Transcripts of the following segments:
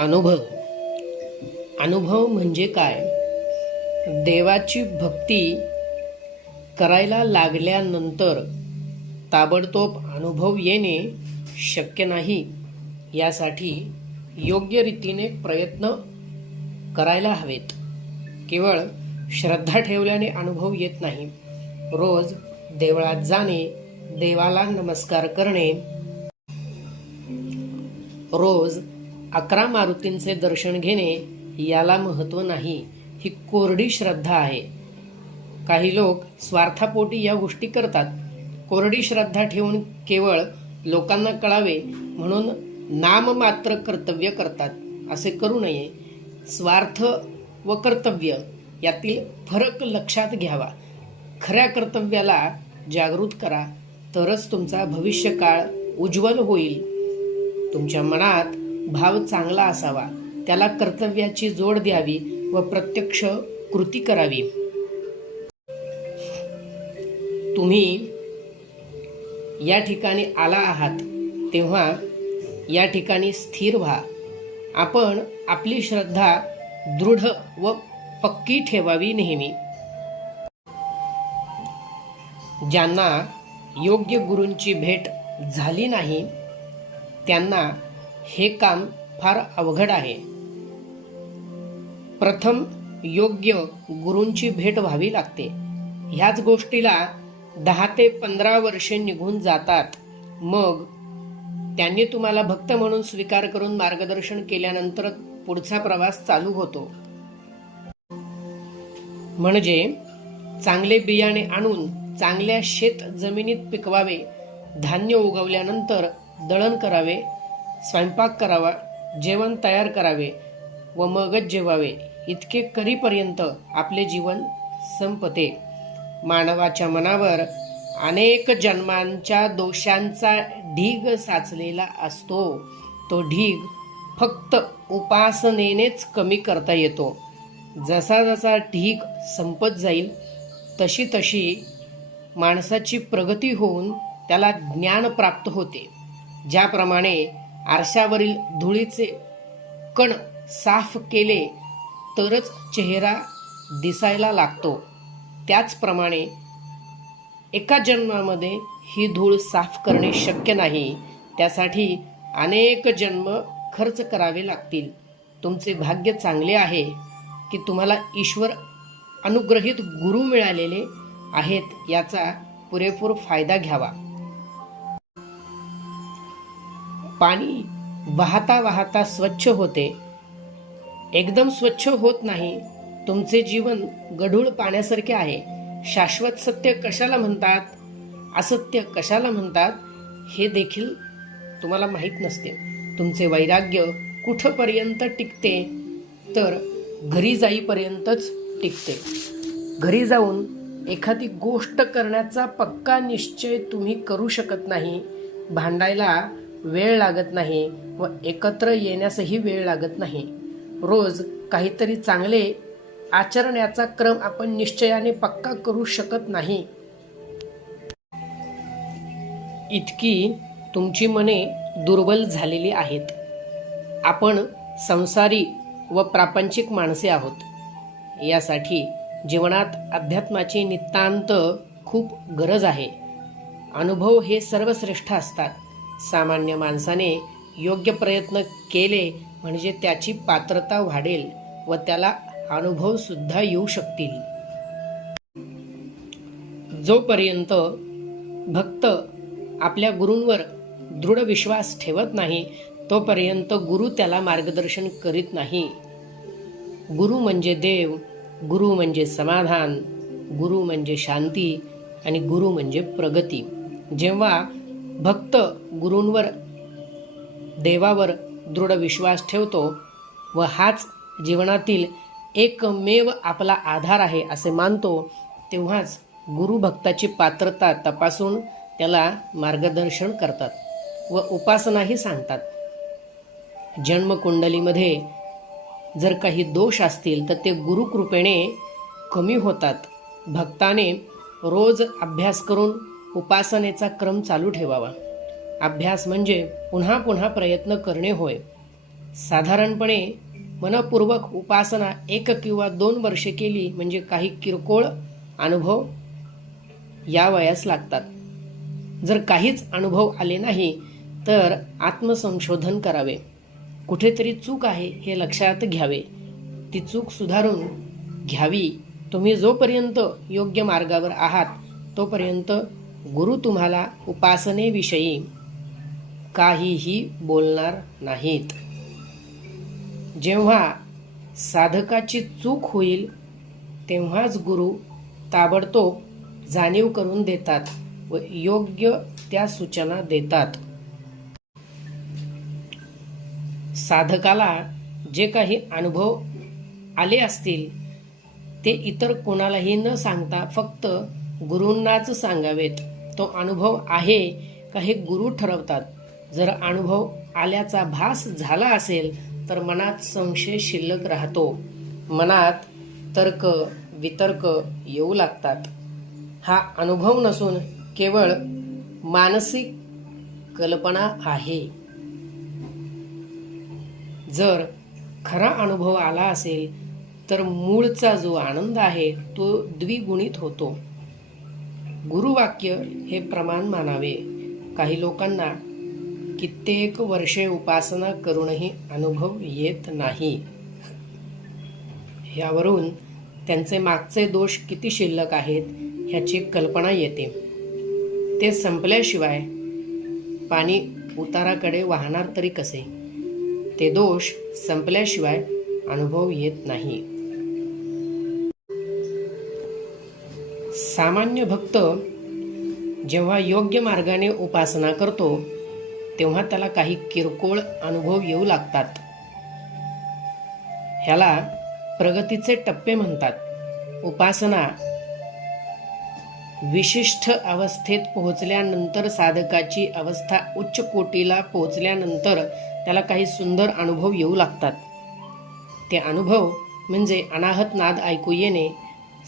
अनुभव अनुभव म्हणजे काय? देवाची भक्ती करायला लागल्यानंतर ताबडतोब अनुभव येणे शक्य नाही. यासाठी योग्य रीतीने प्रयत्न करायला हवेत. केवळ श्रद्धा ठेवल्याने अनुभव येत नाही. रोज देवळात जाणे, देवाला नमस्कार करणे, रोज 11 मारुतींचे दर्शन घेणे याला महत्त्व नाही. ही कोरडी श्रद्धा आहे. काही लोक स्वार्थापोटी या गोष्टी करतात. कोरडी श्रद्धा ठेवून केवळ लोकांना कळावे म्हणून नाममात्र कर्तव्य करतात. असे करू नये. स्वार्थ व कर्तव्य यातील फरक लक्षात घ्यावा. खऱ्या कर्तव्याला जागृत करा, तरच तुमचा भविष्यकाळ उज्ज्वल होईल. तुमच्या मनात भाव चांगला असावा, त्याला कर्तव्याची जोड द्यावी व प्रत्यक्ष कृती करावी. तुम्ही या ठिकाणी आला आहात तेव्हा या ठिकाणी स्थिर व्हा. आपण आपली श्रद्धा दृढ व पक्की ठेवावी नेहमी. ज्यांना योग्य गुरूंची भेट झाली नाही त्यांना हे काम फार अवघड आहे. प्रथम योग्य गुरूंची भेट व्हावी लागते. ह्याच गोष्टीला 10 ते 15 वर्षे निघून जातात. मग त्यांनी तुम्हाला भक्त म्हणून स्वीकार करून मार्गदर्शन केल्यानंतर पुढचा प्रवास चालू होतो. म्हणजे चांगले बियाणे आणून चांगल्या शेत जमिनीत पिकवावे, धान्य उगवल्यानंतर दळण करावे, स्वयंपाक करावा, जेवण तयार करावे व मगच जेवावे. इतके करीपर्यंत आपले जीवन संपते. मानवाच्या मनावर अनेक जन्मांच्या दोषांचा ढीग साचलेला असतो. तो ढीग फक्त उपासनेनेच कमी करता येतो. जसा जसा ढीग संपत जाईल तशी तशी माणसाची प्रगती होऊन त्याला ज्ञान प्राप्त होते. ज्याप्रमाणे आरशावरील धुळीचे कण साफ केले तरच चेहरा दिसायला लागतो, त्याचप्रमाणे एका जन्मामध्ये ही धूळ साफ करणे शक्य नाही. त्यासाठी अनेक जन्म खर्च करावे लागतील. तुमचे भाग्य चांगले आहे की तुम्हाला ईश्वर अनुग्रहित गुरु मिळालेले आहेत. याचा पुरेपूर फायदा घ्यावा. पाणी वाहता वाहता स्वच्छ होते, एकदम स्वच्छ होत नाही. तुमचे जीवन गढूळ पाण्यासारखे आहे. शाश्वत सत्य कशाला म्हणतात, असत्य कशाला म्हणतात हे देखील तुम्हाला माहीत नसते. तुमचे वैराग्य कुठपर्यंत टिकते तर घरी जाईपर्यंतच टिकते. घरी जाऊन एखादी गोष्ट करण्याचा पक्का निश्चय तुम्ही करू शकत नाही. भांडायला वेळ लागत नाही व एकत्र येण्यासही वेळ लागत नाही. रोज काहीतरी चांगले आचरण्याचा क्रम आपण निश्चयाने पक्का करू शकत नाही. इतकी तुमची मने दुर्बल झालेली आहेत. आपण संसारी व प्रापंचिक माणसे आहोत. यासाठी जीवनात अध्यात्माची नितांत खूप गरज आहे. अनुभव हे सर्वश्रेष्ठ असतात. सामान्य माणसाने योग्य प्रयत्न केले म्हणजे त्याची पात्रता वाढेल व त्याला अनुभव सुद्धा येऊ शकतील. जोपर्यंत भक्त आपल्या गुरूंवर दृढ विश्वास ठेवत नाही तोपर्यंत गुरु त्याला मार्गदर्शन करीत नाही. गुरु म्हणजे देव, गुरु म्हणजे समाधान, गुरु म्हणजे शांती आणि गुरु म्हणजे प्रगती. जेव्हा भक्त गुरूंवर, देवावर दृढ विश्वास ठेवतो व हाच जीवनातील एकमेव आपला आधार आहे असे मानतो, तेव्हाच गुरु भक्ताची पात्रता तपासून त्याला मार्गदर्शन करतात व उपासनाही सांगतात. जन्मकुंडलीमध्ये जर काही दोष असतील तर ते गुरुकृपेने कमी होतात. भक्ताने रोज अभ्यास करून उपासनेचा क्रम चालू ठेवावा. अभ्यास म्हणजे पुन्हा पुन्हा प्रयत्न करणे होय. साधारणपणे मनपूर्वक उपासना 1 किंवा 2 वर्षे केली म्हणजे काही किरकोळ अनुभव यावयास लागतात. जर काहीच अनुभव आले नाही तर आत्मसंशोधन करावे. कुठेतरी चूक आहे हे लक्षात घ्यावे. ती चूक सुधारून घ्यावी. तुम्ही जोपर्यंत योग्य मार्गावर आहात तोपर्यंत गुरु तुम्हाला उपासनेविषयी काहीही बोलणार नाहीत. जेव्हा साधकाची चूक होईल तेव्हाच गुरु ताबडतोब जाणीव करून देतात व योग्य त्या सूचना देतात. साधकाला जे काही अनुभव आले असतील ते इतर कोणालाही न सांगता फक्त गुरूंनाच सांगावेत. तो अनुभव आहे का हे गुरु ठरवतात. जर अनुभव आल्याचा भास झाला असेल तर मनात संशय शिल्लक राहतो. मनात तर्क वितर्क येऊ लागतात. हा अनुभव नसून केवळ मानसिक कल्पना आहे. जर खरा अनुभव आला असेल तर मूळचा जो आनंद आहे तो द्विगुणित होतो. गुरुवाक्य हे प्रमाण मानावे. काही लोकांना कित्येक वर्षे उपासना करूनही अनुभव येत नाही. यावरून त्यांचे मागचे दोष किती शिल्लक आहेत ह्याची कल्पना येते. ते संपल्याशिवाय पाणी उताराकडे वाहणार तरी कसे? ते दोष संपल्याशिवाय अनुभव येत नाही. सामान्य भक्त जेव्हा योग्य मार्गाने उपासना करतो तेव्हा त्याला काही किरकोळ अनुभव येऊ लागतात. ह्याला प्रगतीचे टप्पे म्हणतात. उपासना विशिष्ट अवस्थेत पोहोचल्यानंतर साधकाची अवस्था उच्च कोटीला पोहोचल्यानंतर त्याला काही सुंदर अनुभव येऊ लागतात. ते अनुभव म्हणजे अनाहत नाद ऐकू येणे,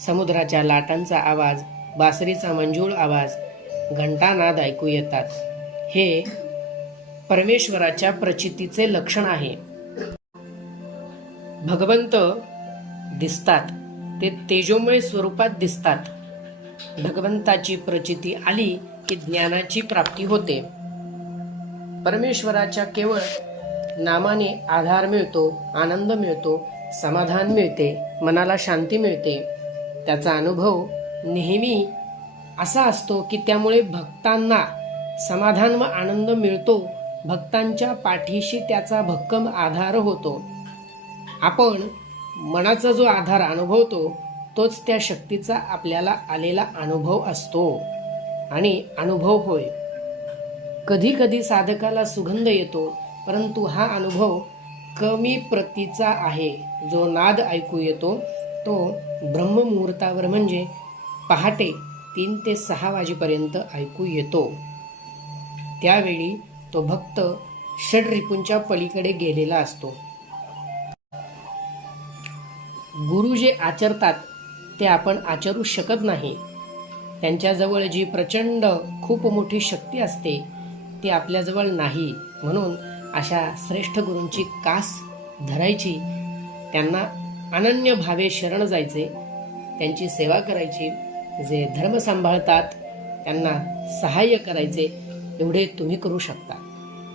समुद्राच्या लाटांचा आवाज, बासरीचा मंजूळ आवाज, घंटानाद ऐकू येतात. हे परमेश्वराच्या प्रचितीचे लक्षण आहे. भगवंत दिसतात. ते तेजोमय स्वरूपात दिसतात. भगवंताची प्रचिती आली की ज्ञानाची प्राप्ती होते. परमेश्वराच्या केवळ नामाने आधार मिळतो, आनंद मिळतो, समाधान मिळते, मनाला शांती मिळते. त्याचा अनुभव नेहमी असा असतो की त्यामुळे भक्तांना समाधान व आनंद मिळतो. भक्तांच्या पाठीशी त्याचा भक्कम आधार होतो. आपण मनाचा जो आधार अनुभवतो तोच त्या शक्तीचा आपल्याला आलेला अनुभव असतो. आणि अनुभव होय. कधी कधी साधकाला सुगंध येतो, परंतु हा अनुभव कमी प्रतीचा आहे. जो नाद ऐकू येतो तो ब्रह्ममुहूर्तावर म्हणजे पहाटे 3 ते 6 वाजेपर्यंत ऐकू येतो. त्यावेळी तो भक्त षड्रिपूंच्या पलीकडे गेलेला असतो. गुरु जे आचरतात ते आपण आचरू शकत नाही. त्यांच्याजवळ जी प्रचंड खूप मोठी शक्ती असते ती आपल्याजवळ नाही. म्हणून अशा श्रेष्ठ गुरूंची कास धरायची, त्यांना अनन्य भावे शरण जायचे, त्यांची सेवा करायची. जे धर्म सांभाळतात त्यांना सहाय्य करायचे. एवढे तुम्ही करू शकता.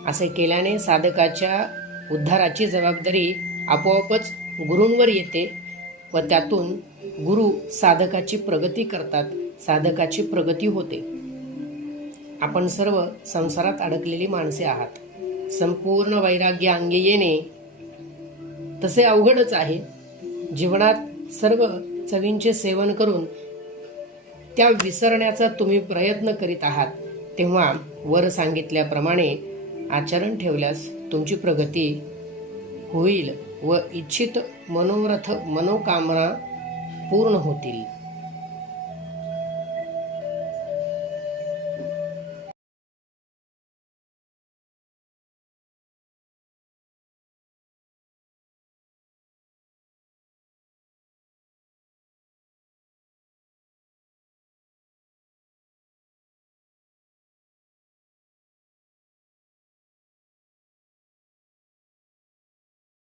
असे केल्याने साधकाच्या उद्धाराची जबाबदारी आपोआपच गुरूंवर येते व त्यातून गुरु साधकाची प्रगती करतात. साधकाची प्रगती होते. आपण सर्व संसारात अडकलेली माणसे आहात. संपूर्ण वैराग्य अंगी येणे तसे अवघडच आहे. जीवनात सर्व चवींचे सेवन करून त्या विसरण्याचा तुम्ही प्रयत्न करीत आहात. तेव्हा वर सांगितल्याप्रमाणे आचरण ठेवल्यास तुमची प्रगती होईल व इच्छित मनोरथ मनोकामना पूर्ण होतील.